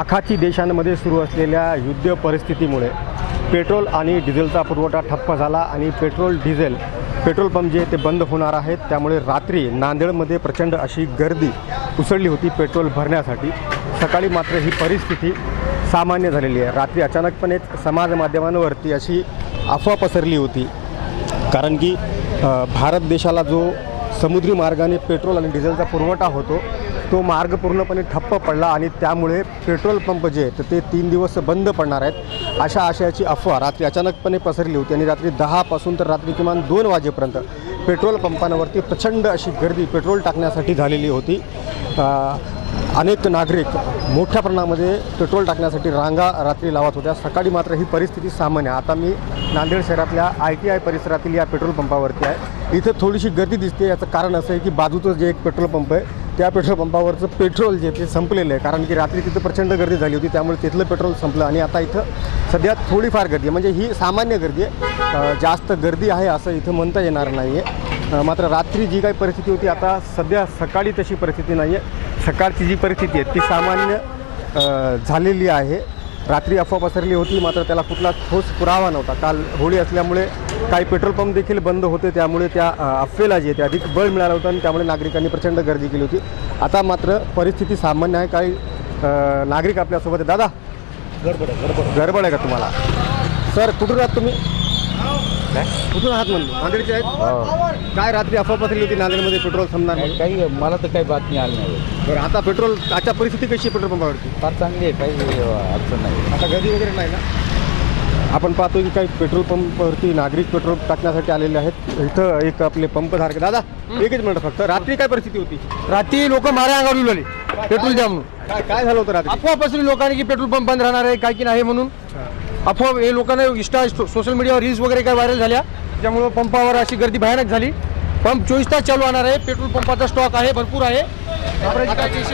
आखाती देशांमध्ये सुरू असलेल्या युद्ध परिस्थितीमुळे पेट्रोल आणि डिझेलचा पुरवठा ठप्प झाला आणि पेट्रोल पंप जे ते बंद होणार आहेत। त्यामुळे रात्री नांदेडमध्ये प्रचंड अशी गर्दी उसळली होती पेट्रोल भरण्यासाठी। सकाळी मात्र ही परिस्थिती सामान्य झालेली आहे। रात्री अचानकपणेच समाज माध्यमांवरती अशी अफवा पसरली होती, कारण की भारत देशाला जो समुद्री मार्गाने पेट्रोल आणि डिझेलचा पुरवठा होतो तो मार्ग पूर्णपणे ठप्प पडला आणि त्यामुळे पेट्रोल पंप जे आहेत ते 3 दिवस बंद पडणार आहेत अशा आशयाची अफवा रात्री अचानकपणे पसरली होती। आणि रात्री 10 पासून तर रात्री किमान 2 वाजेपर्यंत पेट्रोल पंपांवरती प्रचंड अशी गर्दी पेट्रोल टाकण्यासाठी झालेली होती। अनेक नागरिक मोठ्या प्रमाणामध्ये पेट्रोल टाकण्यासाठी रांगा रात्री लावत होत्या। सकाळी मात्र ही परिस्थिती सामान्य। आता मी नांदेड शहरातल्या ITI परिसरातील या पेट्रोल पंपावरती आहे। इथं थोडीशी गर्दी दिसते। याचं कारण असं आहे की बाजूचं जे एक पेट्रोल पंप आहे त्या पेट्रोल पंपावरचं पेट्रोल जे ते संपलेलं आहे, कारण की रात्री तिथं प्रचंड गर्दी झाली होती त्यामुळे तिथलं पेट्रोल संपलं आणि आता इथं सध्या थोडीफार गर्दी आहे, म्हणजे ही सामान्य गर्दी आहे। जास्त गर्दी आहे असं इथं म्हणता येणार नाही आहे। मात्र रात्री जी काही परिस्थिती होती आता सध्या सकाळी तशी परिस्थिती नाही आहे। सकाळची जी परिस्थिती आहे ती सामान्य झालेली आहे। रात्री अफवा पसरली होती मात्र त्याला कुठला ठोस पुरावा नव्हता। काल होळी असल्यामुळे काही पेट्रोल पंप देखील बंद होते, त्यामुळे त्या अफवेला जे ते अधिक बळ मिळालं होतं आणि त्यामुळे नागरिकांनी प्रचंड गर्दी केली होती। आता मात्र परिस्थिती सामान्य आहे। काही नागरिक आपल्यासोबत आहे। दादा, गडबड आहे का तुम्हाला? सर, कुठून आहात तुम्ही? कुठून आहात म्हणून? नांदेडचे आहेत? काय रात्री अफवा पसरली होती नांदेडमध्ये पेट्रोल संपणार नाही? काही मला तर काही बातमी आली नाही। बरं, आता पेट्रोल आजच्या परिस्थिती कशी आहे पेट्रोल पंपावरती? फार चांगली आहे, काही अडचण नाही। आता गर्दी वगैरे नाही ना? आपण पाहतो की काही पेट्रोल पंपवरती नागरिक पेट्रोल टाकण्यासाठी आलेले आहेत। इथं एक आपले पंपधारक दादा, एकच मिनिट फक्त, रात्री काय परिस्थिती होती? रात्री लोक माऱ्या अंगावर उलवले पेट्रोल द्या म्हणून। काय झालं होतं रात्री? अफवा पसरली लोकांनी की पेट्रोल पंप बंद राहणार आहे काय की नाही म्हणून। अफवा हे लोकांना सोशल मीडियावर रील्स वगैरे काय व्हायरल झाल्या, त्यामुळे पंपावर अशी गर्दी भयानक झाली। पंप 24 तास चालू राहणार आहे। पेट्रोल पंपाचा स्टॉक आहे, भरपूर आहे।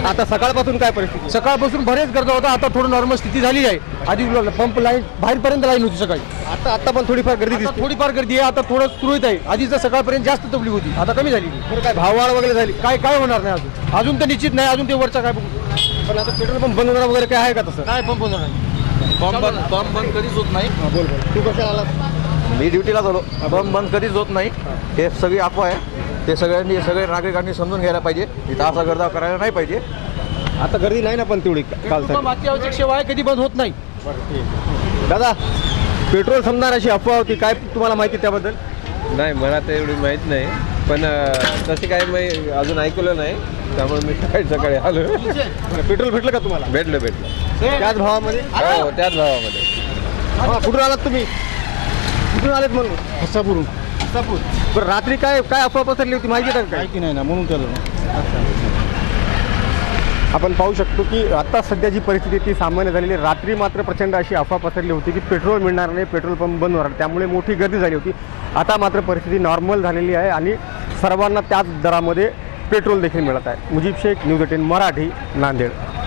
आता सकाळपासून काय परिस्थिती? सकाळपासून बरेच गर्दी होता, आता थोडं नॉर्मल स्थिती झाली आहे। आधी पंप लाईन बाहेरपर्यंत लाईन होती सकाळी, आता पण थोडीफार गर्दी दिसते। थोडीफार गर्दी आहे, आता थोडं सुरळीत आहे। आधी तर सकाळपर्यंत जास्त तबलीग होती, आता कमी झाली। बरं, काय भाववाढ वगैरे झाली? काय होणार नाही अजून तर निश्चित नाही। अजून ते वरचा काय बघू, पण आता पेट्रोल पंप बंद होणार वगैरे काय आहे का तसं? काय पंप होणार नाही। पंप बंद कधीच होत नाही। बोल, तू कशा आला? मी ड्युटीला झालो। पंप बंद कधीच होत नाही, हे सगळी अफवा आहे। ते सगळे नागरिकांनी समजून घ्यायला पाहिजे। इथं असा गर्दा करायला नाही पाहिजे। आता गर्दी नाही ना पण तेवढी काल अत्यावश्यक सेवा आहे, कधी बंद होत नाही। दादा, पेट्रोल संपणार अशी अफवा होती, काय तुम्हाला माहिती त्याबद्दल? नाही, मला तर एवढी माहीत नाही, पण तसे काही मी अजून ऐकलं नाही, त्यामुळे मी सकाळी आलो। पेट्रोल भेटलं का तुम्हाला? भेटलं त्याच भावामध्ये? हो, त्याच भावामध्ये। कुठून आलात तुम्ही? कुठून आलेत म्हणून? हसापूरून। बरं, रात्री काय अफवा पसरली होती माहिती आहे का? की नाही ना, म्हणून केलं। आपण पाहू शकतो की आता सध्या जी परिस्थिती ती सामान्य झालेली आहे। रात्री मात्र प्रचंड अशी अफवा पसरली होती की पेट्रोल मिळणार नाही, पेट्रोल पंप बंद होणार, त्यामुळे मोठी गर्दी झाली होती। आता मात्र परिस्थिती नॉर्मल झालेली आहे आणि सर्वांना त्याच दरामध्ये पेट्रोल देखील मिळत आहे। मुजीब शेख, न्यूज 18 मराठी, नांदेड।